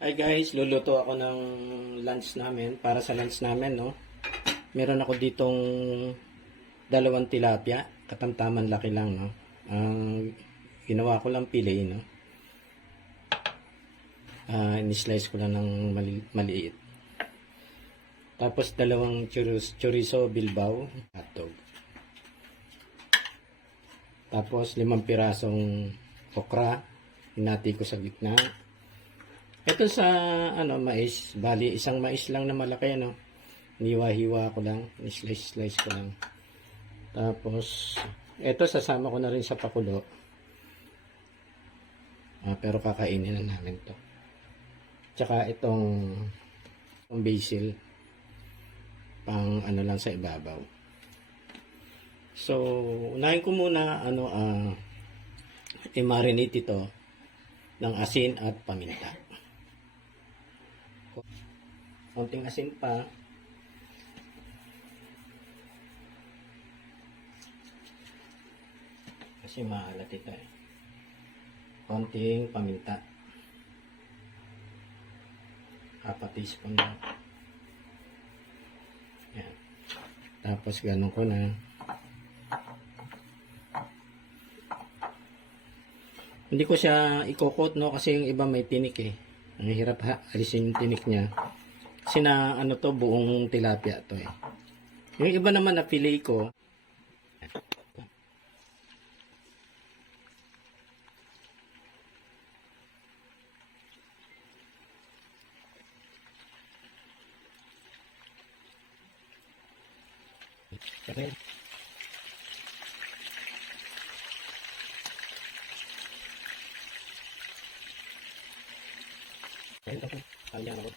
Hi guys, luluto ako ng lunch namin. Para sa lunch namin, no? Meron ako ditong dalawang tilapia. Katamtaman laki lang, no? Ang ginawa ko lang pili, no? In-slice ko lang ng maliit. Tapos dalawang chorizo bilbao, hotdog. Tapos 5 pirasong okra, hinati ko sa gitna. Ito sa mais, bali isang mais lang na malaki, ano. Niwa-hiwa ko lang, slice ko lang. Tapos ito sasama ko na rin sa pakulo. Pero kakainin na namin 'to. Tsaka itong basil pang lang sa ibabaw. So, unahin ko muna i-marinate ito ng asin at paminta. Konting asin pa. Kasi maalat ito eh. Konting paminta. 4 teaspoon lang. Yan. Tapos ganun ko na. Hindi ko siya ikokot, no, kasi yung iba may tinik eh. Ang hirap alisin yung tinik niya. Kasi na to, buong tilapia to eh. Yung iba naman na fillet ko. Okay. Panjang ako.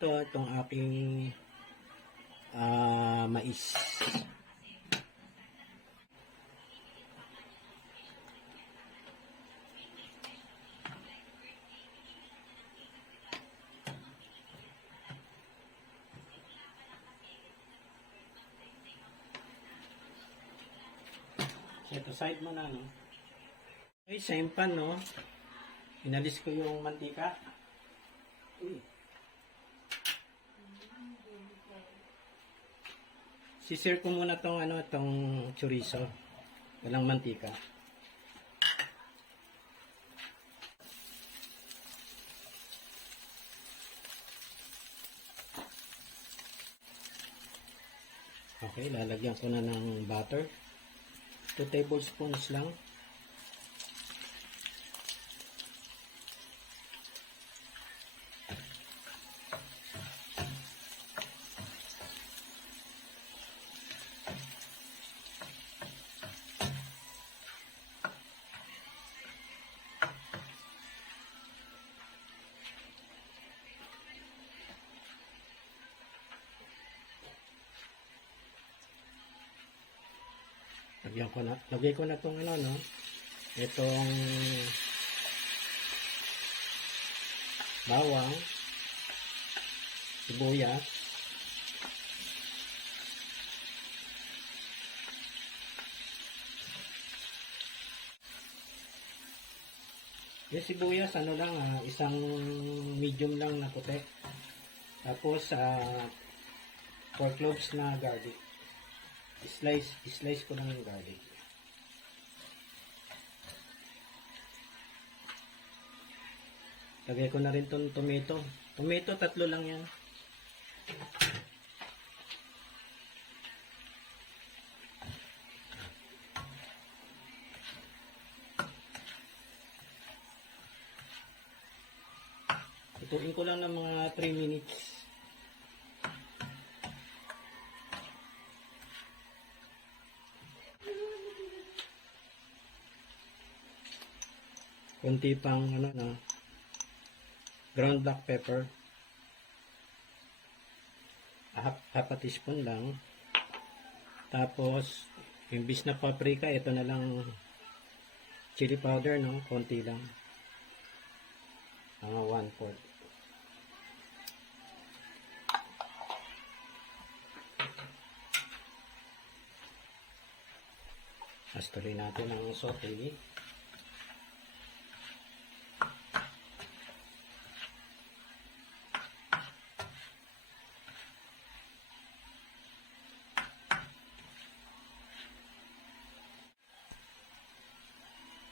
Itong aking mais. Ito side mo na, no? Okay, same pan, no? Inalis ko yung mantika. Sisir ko muna tong chorizo. Walang mantika. Okay, lalagyan ko na ng butter. 2 tablespoons lang. Lagay ko na tong no? Itong bawang, sibuyas, yung sibuyas lang, isang medium lang na puti. Tapos 4 cloves na garlic. Slice ko lang yung garlic. Lagay ko na rin itong tomato. Tomato, 3 lang yan. Ituin ko lang ng mga 3 minutes. Kunti pang ground black pepper, half a teaspoon lang. Tapos imbis na paprika, ito na lang chili powder, no? Konti lang. Mga 1/4. Mas tuloy natin ang saute.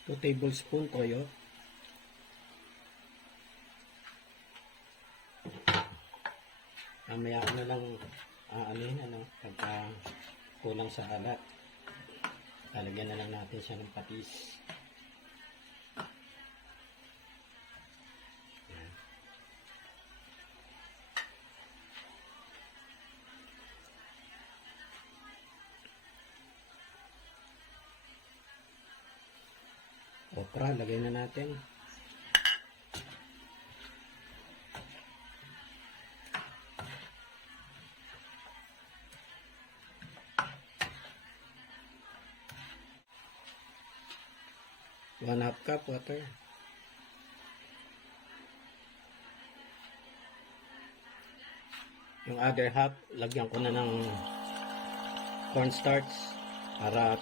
Two tablespoon toyo. Mamaya ko na lang pagka kulang sa alat. Lalagyan na lang natin siya ng patis. Yan. Okra, lagay na natin. One half cup water. Yung other half, lagyan ko na ng cornstarch para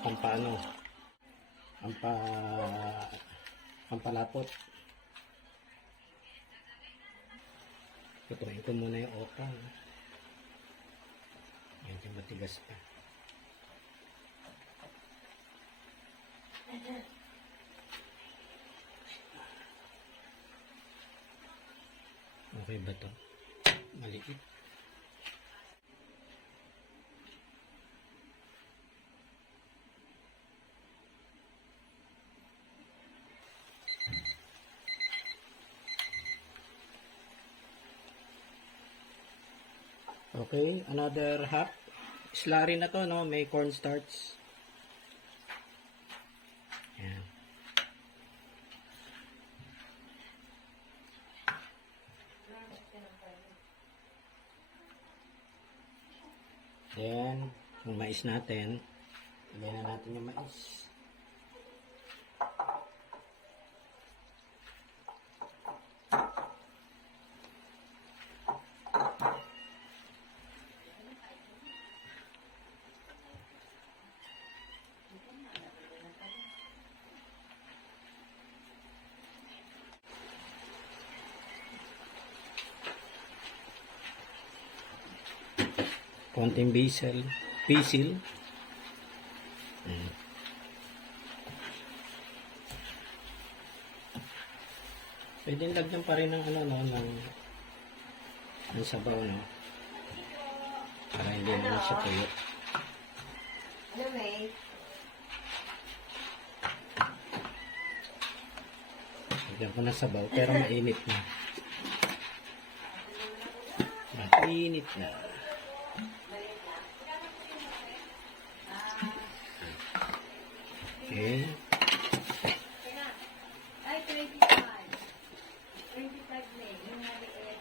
pampalapot. Tutuin ko muna yung okra. Yan, matigas pa. Okay ba to? Maliit. Okay, another half. Slurry na to, no? May cornstarch. Yan. Then, yung mais natin, lagyan na natin yung mais. Konting basil. Pwede lagyan pa rin ng ng sabaw, no? Para hindi naman siya tuyo. Ano, May? Lagyan ko ng sabaw, pero mainit na. Mainit na. Okay. Ay, 25. 25 May. Yung maliit,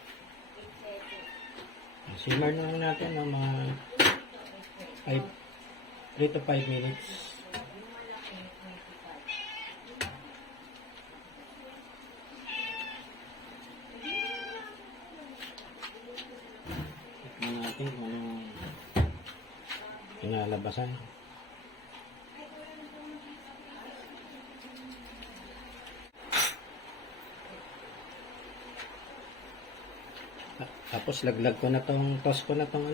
8 Simmer na lang natin ng mga 3 to 5 minutes. Yung malaki, 25. Tignan natin kung anong kinalabasan. Tapos laglag ko na toss ko na tong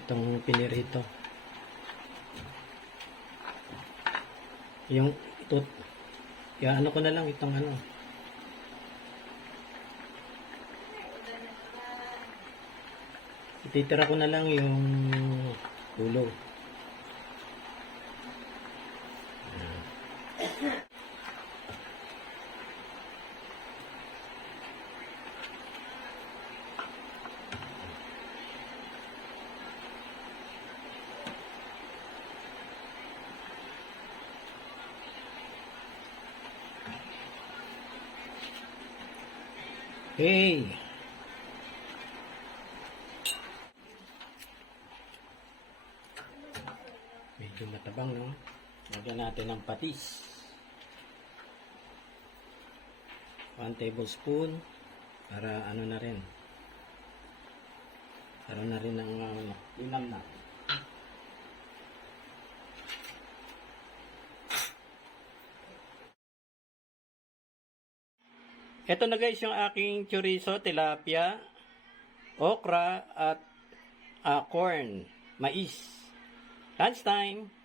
itong pinirito. Yung ito, ano ko na lang itong ititira ko na lang yung ulo. Hey! Medyo matabang, no? Lagyan natin ng patis. 1 tablespoon para ano na rin. Para na rin ng linam na. Ito na guys yung aking chorizo, tilapia, okra at corn, mais. Lunchtime!